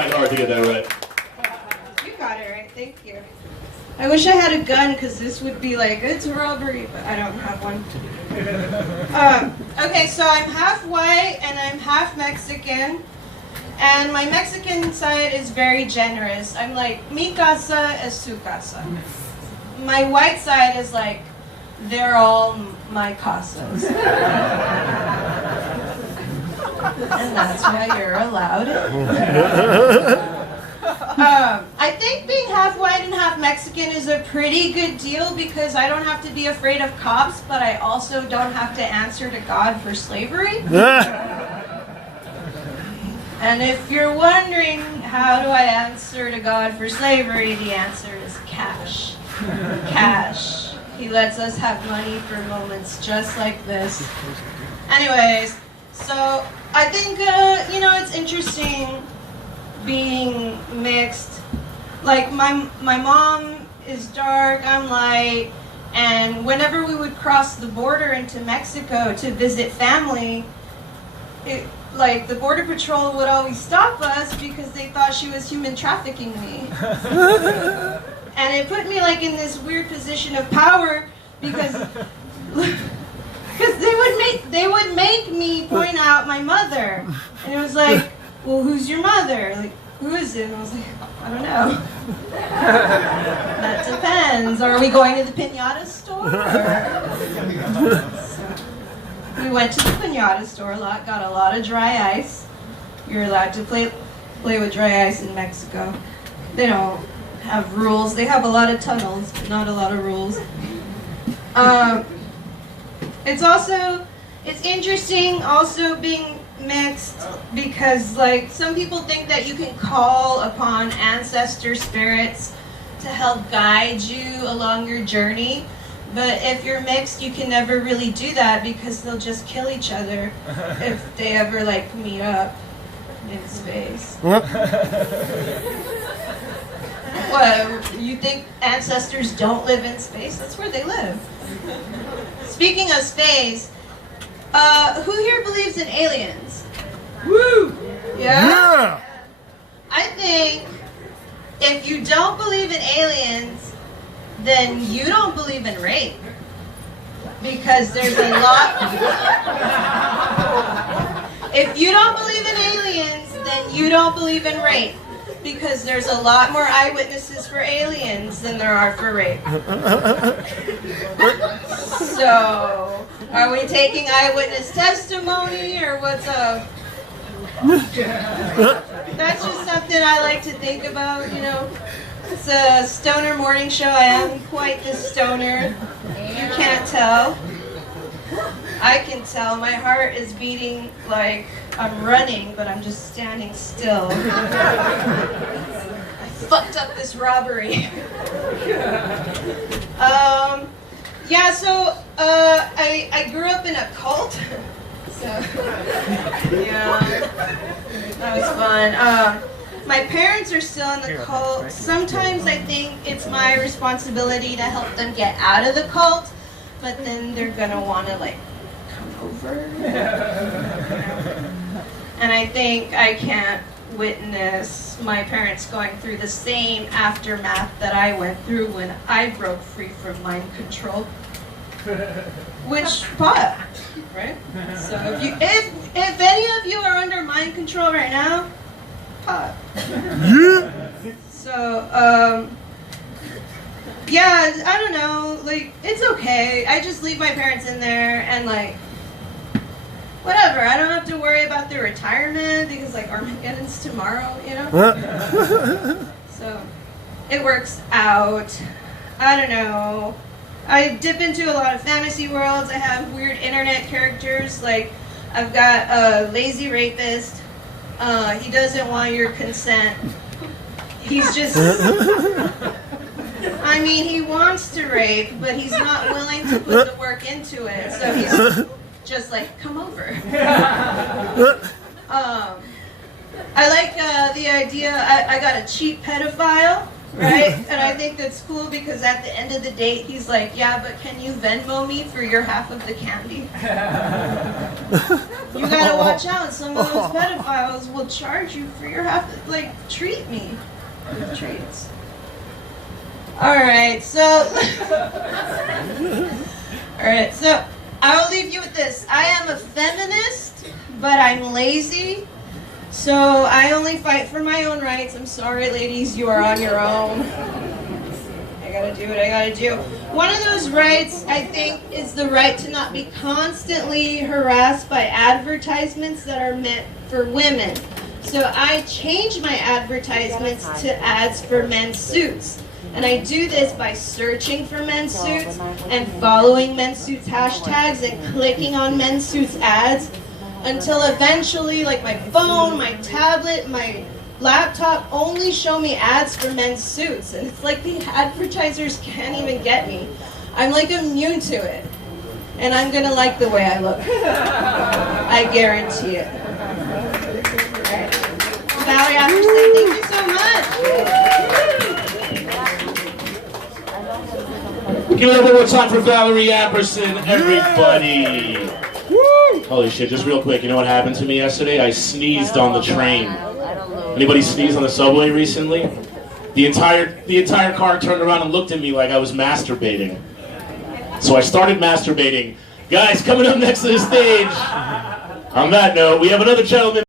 tried hard to get that right. You got it right, thank you. I wish I had a gun, because this would be like, it's a robbery, but I don't have one. Okay, so I'm half white and I'm half Mexican. And my Mexican side is very generous. I'm like, mi casa es su casa. My white side is like, they're all my casas. And that's why you're allowed it. I think being half white and half Mexican is a pretty good deal because I don't have to be afraid of cops, but I also don't have to answer to God for slavery. And if you're wondering how do I answer to God for slavery, the answer is cash. Cash. He lets us have money for moments just like this. Anyways, so I think, it's interesting being mixed. Like my mom is dark, I'm light, and whenever we would cross the border into Mexico to visit family, like the border patrol would always stop us because they thought she was human trafficking me. And it put me like in this weird position of power because they would make me point out my mother. And it was like, well, who's your mother? Like, who is it? And I was like, I don't know. That depends. Are we going to the piñata store? So, we went to the piñata store a lot, got a lot of dry ice. You're allowed to play with dry ice in Mexico. They don't have rules. They have a lot of tunnels, but not a lot of rules. It's interesting also being mixed because like some people think that you can call upon ancestor spirits to help guide you along your journey, but if you're mixed you can never really do that because they'll just kill each other if they ever like meet up in space. What, you think ancestors don't live in space? That's where they live. Speaking of space, who here believes in aliens? Woo! Yeah? I think if you don't believe in aliens, then you don't believe in rape. Because there's a lot... If you don't believe in aliens, then you don't believe in rape. Because there's a lot more eyewitnesses for aliens than there are for rape. So, are we taking eyewitness testimony or what's up? That's just something I like to think about, It's a stoner morning show. I am quite the stoner. You can't tell. I can tell. My heart is beating like I'm running, but I'm just standing still. I fucked up this robbery. I grew up in a cult. So, yeah, that was fun. My parents are still in the cult. Sometimes I think it's my responsibility to help them get out of the cult, but then they're gonna want to like come over. And I think I can't witness my parents going through the same aftermath that I went through when I broke free from mind control. Which pot, right? So if any of you are under mind control right now, pot. So yeah, I don't know, like it's okay. I just leave my parents in there and like whatever. I don't have to worry about their retirement because like Armageddon's tomorrow, So it works out. I don't know. I dip into a lot of fantasy worlds. I have weird internet characters. Like I've got a lazy rapist. He doesn't want your consent. He's just... I mean, he wants to rape, but he's not willing to put the work into it. So he's just like, come over. I like the idea, I got a cheap pedophile. right? And I think that's cool because at the end of the date, he's like, yeah, but can you Venmo me for your half of the candy? You gotta watch out. Some of those pedophiles will charge you for your half, like, treat me with treats. Alright, so I will leave you with this. I am a feminist, but I'm lazy. So I only fight for my own rights. I'm sorry, ladies, you are on your own. I gotta do what I gotta do. One of those rights, I think, is the right to not be constantly harassed by advertisements that are meant for women. So I change my advertisements to ads for men's suits. And I do this by searching for men's suits and following men's suits hashtags and clicking on men's suits ads until eventually, like, my phone, my tablet, my laptop only show me ads for men's suits. And it's like the advertisers can't even get me. I'm like immune to it. And I'm gonna like the way I look. I guarantee it. All right. Valerie Afterson, thank you so much. Give it up one more time for Valerie Apperson, everybody. Woo! Holy shit, just real quick, you know what happened to me yesterday? I sneezed on the train. Anybody sneeze on the subway recently? The entire car turned around and looked at me like I was masturbating. So I started masturbating. Guys, coming up next to the stage. On that note, we have another gentleman.